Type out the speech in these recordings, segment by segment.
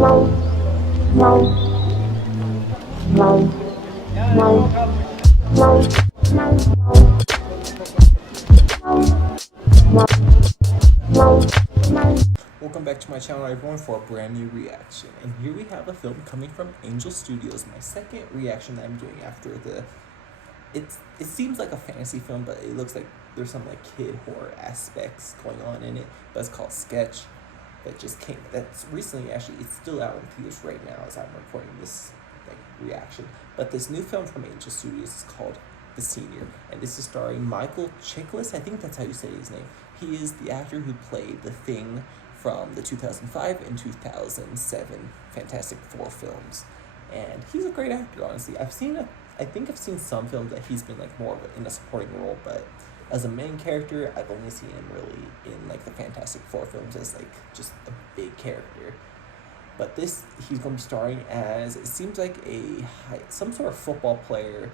Welcome back to my channel everyone for a brand new reaction, and here we have a film coming from Angel Studios, my second reaction that I'm doing after it seems like a fantasy film, but it looks like there's some like kid horror aspects going on in it, but it's called Sketch. That's recently, actually it's still out in theaters right now as I'm recording this like reaction, but this new film from Angel Studios is called The Senior, and this is starring Michael Chiklis. I think that's how you say his name. He is the actor who played the Thing from the 2005 and 2007 Fantastic Four films, and he's a great actor. Honestly, I think I've seen some films that he's been like more of in a supporting role, but as a main character, I've only seen him really in like the Fantastic Four films as like just a big character. But he's going to be starring as, it seems like some sort of football player,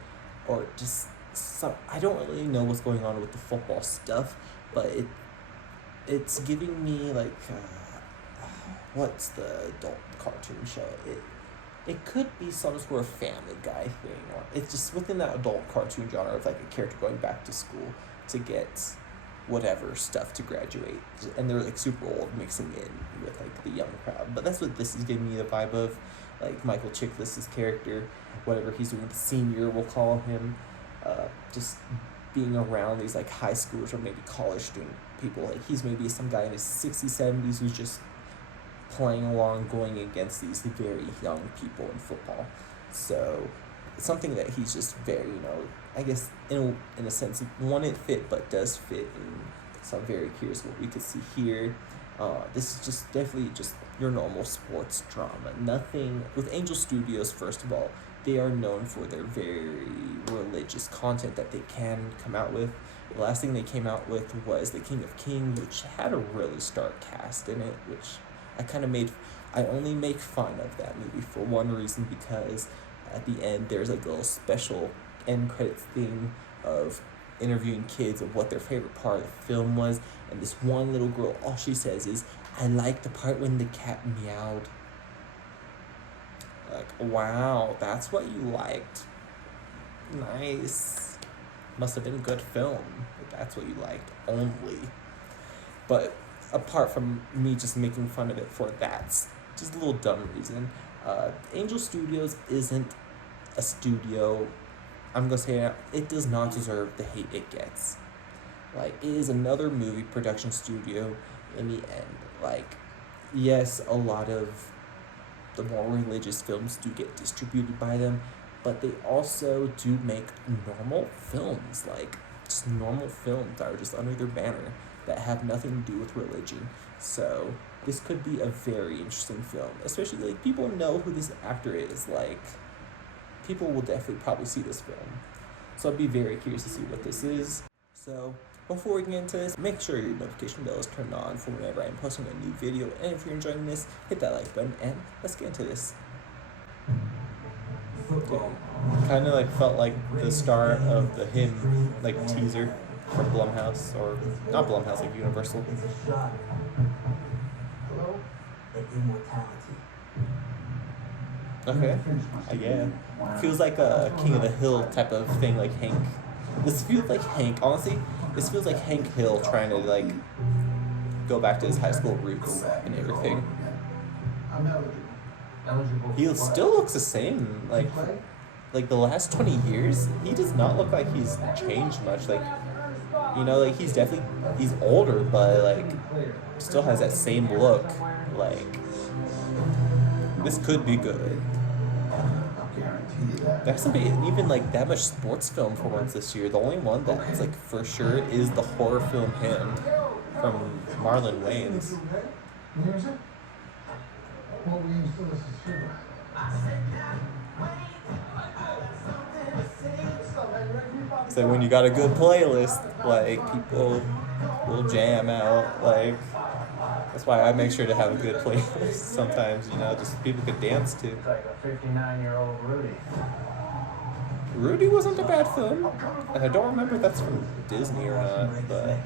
or just some, I don't really know what's going on with the football stuff, but it's giving me like what's the adult cartoon show? It could be some sort of Family Guy thing, or it's just within that adult cartoon genre of like a character going back to school to get whatever stuff to graduate, and they're like super old mixing in with like the young crowd. But that's what this is giving me the vibe of, like Michael Chiklis' character, whatever he's doing, the senior we'll call him, just being around these like high schoolers or maybe college student people. Like he's maybe some guy in his 60s, 70s who's just playing along, going against these very young people in football. So it's something that he's just very, I guess in a sense, wouldn't fit but does fit, and so I'm very curious what we could see here. This is just definitely just your normal sports drama. Nothing with Angel Studios. First of all, they are known for their very religious content that they can come out with. The last thing they came out with was The King of Kings, which had a really star cast in it, which I only make fun of that movie for one reason, because at the end there's like a little special end credits thing of interviewing kids of what their favorite part of the film was, and this one little girl, all she says is, "I like the part when the cat meowed." Like, wow, that's what you liked? Nice. Must have been a good film if that's what you liked only. But apart from me just making fun of it for that just a little dumb reason, Angel Studios isn't a studio, I'm gonna say it does not deserve the hate it gets. Like, it is another movie production studio in the end. Like, yes, a lot of the more religious films do get distributed by them, but they also do make normal films, like just normal films that are just under their banner that have nothing to do with religion. So this could be a very interesting film, especially like people know who this actor is. Like, people will definitely probably see this film, so I'd be very curious to see what this is. So before we get into this, make sure your notification bell is turned on for whenever I'm posting a new video, and if you're enjoying this, hit that like button, and let's get into this. Okay. Kind of like felt like the start of the Him like teaser from Blumhouse, or not Blumhouse, like Universal. Okay, yeah. Feels like a King of the Hill type of thing, like Hank. This feels like Hank, honestly, this feels like Hank Hill trying to like go back to his high school roots and everything. He still looks the same, like the last 20 years, he does not look like he's changed much. Like, like he's older, but like still has that same look. Like, this could be good. There hasn't been even like that much sports film for once this year. The only one that's like for sure is the horror film Him from Marlon Wayans. So when you got a good playlist, like, people will jam out. Like, that's why I make sure to have a good playlist sometimes, just people could dance to. It's like a 59-year-old Rudy. Rudy wasn't a bad film, and I don't remember if that's from Disney or not, but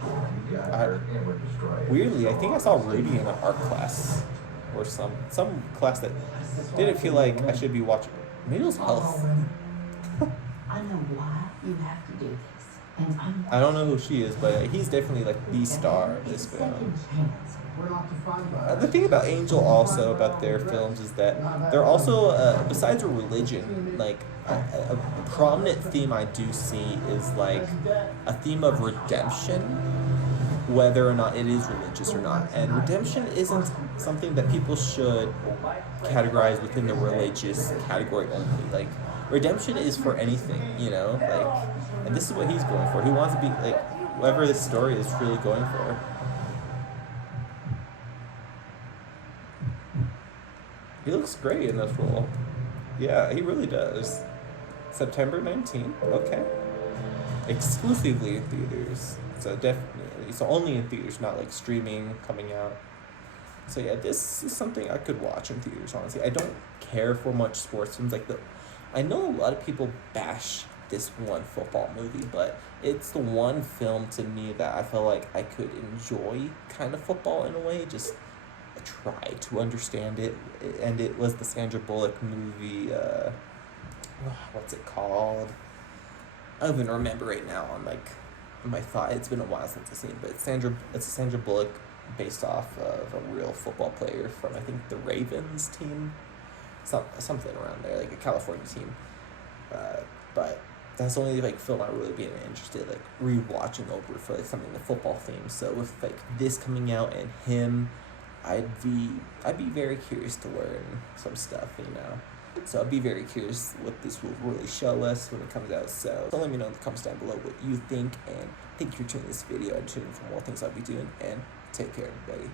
weirdly, I think I saw Rudy in an art class or some class that didn't feel like I should be watching. Maybe it was health. I know why you have to do this, and I'm. I don't know who she is, but he's definitely like the star of this film. The thing about Angel also about their films is that they're also besides a religion, like a prominent theme I do see is like a theme of redemption, whether or not it is religious or not. And redemption isn't something that people should categorize within the religious category only. Like redemption is for anything, you know, like, and this is what he's going for. He wants to be like whatever this story is really going for. He looks great in this role. Yeah, he really does. September 19th, okay. Exclusively in theaters. So definitely, so only in theaters, not like streaming, coming out. So yeah, this is something I could watch in theaters, honestly. I don't care for much sports films. I know a lot of people bash this one football movie, but it's the one film to me that I feel like I could enjoy kind of football in a way, just try to understand it. And it was the Sandra Bullock movie, what's it called? I don't even remember right now on like my thought. It's been a while since I've seen it, but it's a Sandra Bullock based off of a real football player from I think the Ravens team, something around there, like a California team. But that's the only like film I really been interested like rewatching over for like something the football theme. So with like this coming out and him, I'd be very curious to learn some stuff, you know. So I'd be very curious what this will really show us when it comes out. So let me know in the comments down below what you think, and thank you for tuning this video and tuning in for more things I'll be doing, and take care everybody.